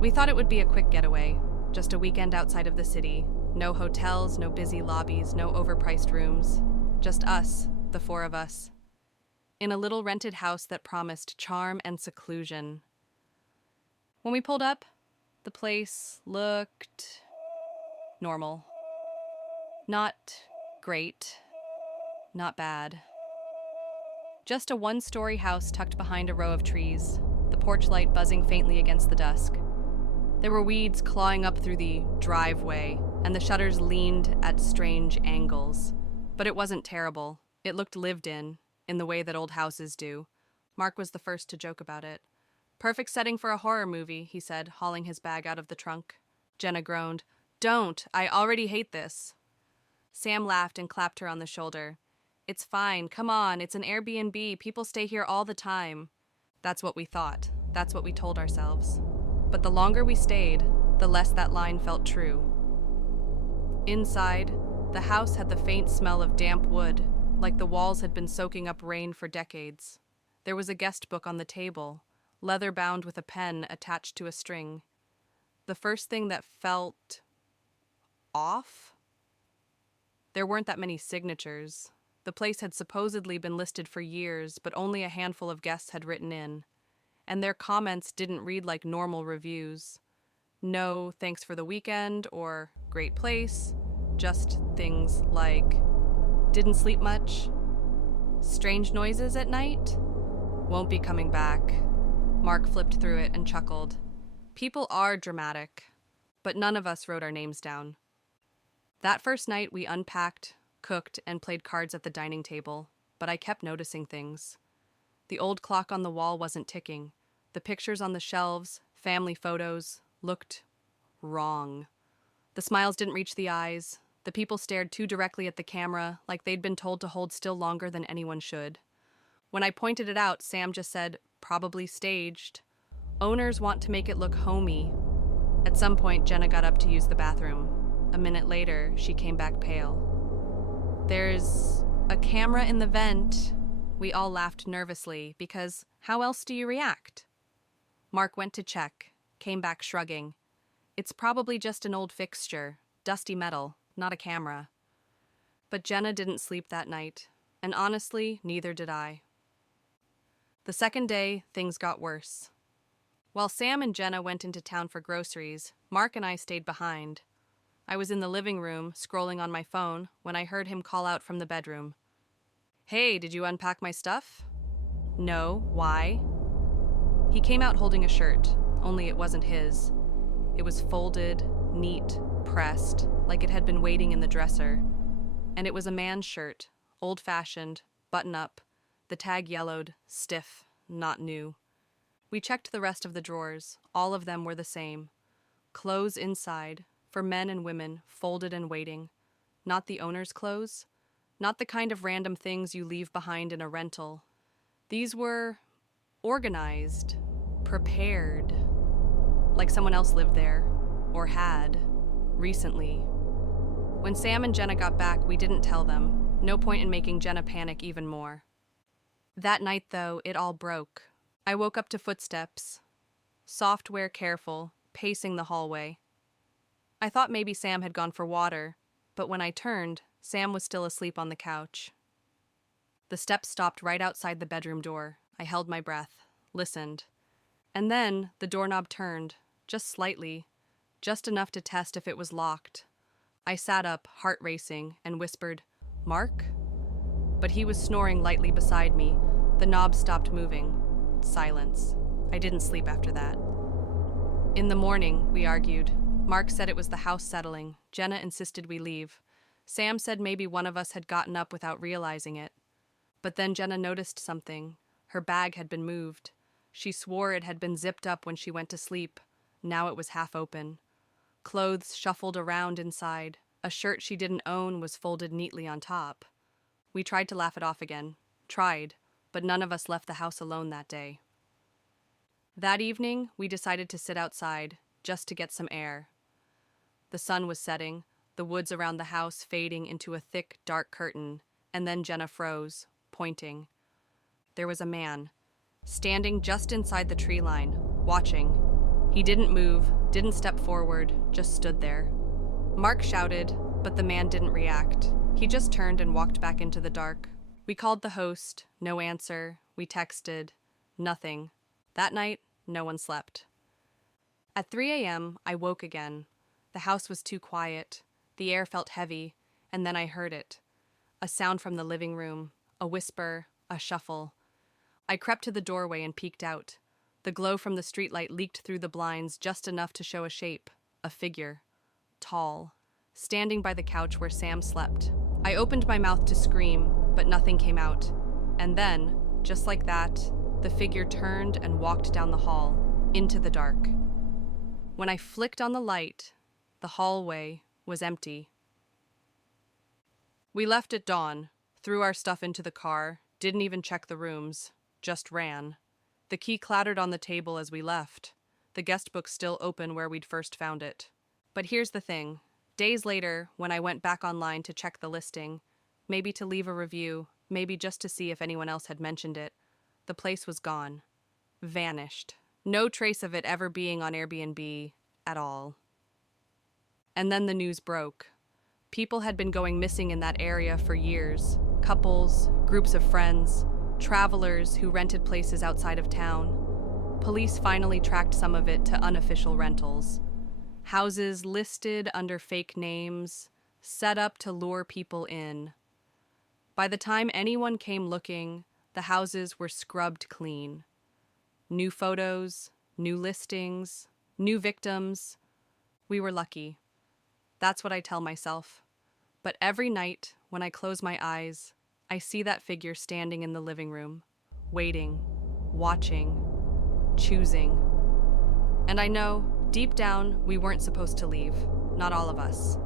We thought it would be a quick getaway, just a weekend outside of the city. No hotels, no busy lobbies, no overpriced rooms. Just us, the four of us, in a little rented house that promised charm and seclusion. When we pulled up, the place looked normal. Not great, not bad. Just a one-story house tucked behind a row of trees, the porch light buzzing faintly against the dusk. There were weeds clawing up through the driveway, and the shutters leaned at strange angles. But it wasn't terrible. It looked lived in the way that old houses do. Mark was the first to joke about it. "Perfect setting for a horror movie," he said, hauling his bag out of the trunk. Jenna groaned. "Don't! I already hate this." Sam laughed and clapped her on the shoulder. "It's fine. Come on. It's an Airbnb. People stay here all the time." That's what we thought. That's what we told ourselves. But the longer we stayed, the less that line felt true. Inside, the house had the faint smell of damp wood, like the walls had been soaking up rain for decades. There was a guest book on the table, leather-bound with a pen attached to a string. The first thing that felt off? There weren't that many signatures. The place had supposedly been listed for years, but only a handful of guests had written in. And their comments didn't read like normal reviews. No, thanks for the weekend, or great place. Just things like, didn't sleep much, strange noises at night, won't be coming back. Mark flipped through it and chuckled. People are dramatic, but none of us wrote our names down. That first night we unpacked, cooked, and played cards at the dining table, but I kept noticing things. The old clock on the wall wasn't ticking. The pictures on the shelves, family photos, looked wrong. The smiles didn't reach the eyes. The people stared too directly at the camera, like they'd been told to hold still longer than anyone should. When I pointed it out, Sam just said, "Probably staged. Owners want to make it look homey." At some point, Jenna got up to use the bathroom. A minute later, she came back pale. "There's a camera in the vent." We all laughed nervously, because how else do you react? Mark went to check, came back shrugging. "It's probably just an old fixture, dusty metal, not a camera." But Jenna didn't sleep that night, and honestly, neither did I. The second day, things got worse. While Sam and Jenna went into town for groceries, Mark and I stayed behind. I was in the living room, scrolling on my phone, when I heard him call out from the bedroom. "Hey, did you unpack my stuff?" "No, why?" He came out holding a shirt, only it wasn't his. It was folded, neat, pressed, like it had been waiting in the dresser. And it was a man's shirt, old-fashioned, button-up, the tag yellowed, stiff, not new. We checked the rest of the drawers. All of them were the same. Clothes inside, for men and women, folded and waiting. Not the owner's clothes. Not the kind of random things you leave behind in a rental. These were organized, prepared, like someone else lived there, or had, recently. When Sam and Jenna got back, we didn't tell them. No point in making Jenna panic even more. That night, though, it all broke. I woke up to footsteps. Software careful, pacing the hallway. I thought maybe Sam had gone for water, but when I turned, Sam was still asleep on the couch. The steps stopped right outside the bedroom door. I held my breath, listened. And then the doorknob turned, just slightly, just enough to test if it was locked. I sat up, heart racing, and whispered, "Mark?" But he was snoring lightly beside me. The knob stopped moving. Silence. I didn't sleep after that. In the morning, we argued. Mark said it was the house settling. Jenna insisted we leave. Sam said maybe one of us had gotten up without realizing it. But then Jenna noticed something. Her bag had been moved. She swore it had been zipped up when she went to sleep. Now it was half open. Clothes shuffled around inside. A shirt she didn't own was folded neatly on top. We tried to laugh it off again. Tried, but none of us left the house alone that day. That evening, we decided to sit outside, just to get some air. The sun was setting, the woods around the house fading into a thick, dark curtain, and then Jenna froze, pointing. There was a man, standing just inside the tree line, watching. He didn't move, didn't step forward, just stood there. Mark shouted, but the man didn't react. He just turned and walked back into the dark. We called the host, no answer. We texted, nothing. That night, no one slept. At 3 a.m., I woke again. The house was too quiet. The air felt heavy, and then I heard it. A sound from the living room, a whisper, a shuffle. I crept to the doorway and peeked out. The glow from the streetlight leaked through the blinds just enough to show a shape, a figure. Tall, standing by the couch where Sam slept. I opened my mouth to scream, but nothing came out. And then, just like that, the figure turned and walked down the hall, into the dark. When I flicked on the light, the hallway was empty. We left at dawn, threw our stuff into the car, didn't even check the rooms, just ran. The key clattered on the table as we left, the guest book still open where we'd first found it. But here's the thing. Days later, when I went back online to check the listing, maybe to leave a review, maybe just to see if anyone else had mentioned it, the place was gone. Vanished. No trace of it ever being on Airbnb at all. And then the news broke. People had been going missing in that area for years. Couples, groups of friends, travelers who rented places outside of town. Police finally tracked some of it to unofficial rentals. Houses listed under fake names, set up to lure people in. By the time anyone came looking, the houses were scrubbed clean. New photos, new listings, new victims. We were lucky. That's what I tell myself. But every night, when I close my eyes, I see that figure standing in the living room, waiting, watching, choosing. And I know, deep down, we weren't supposed to leave. Not all of us.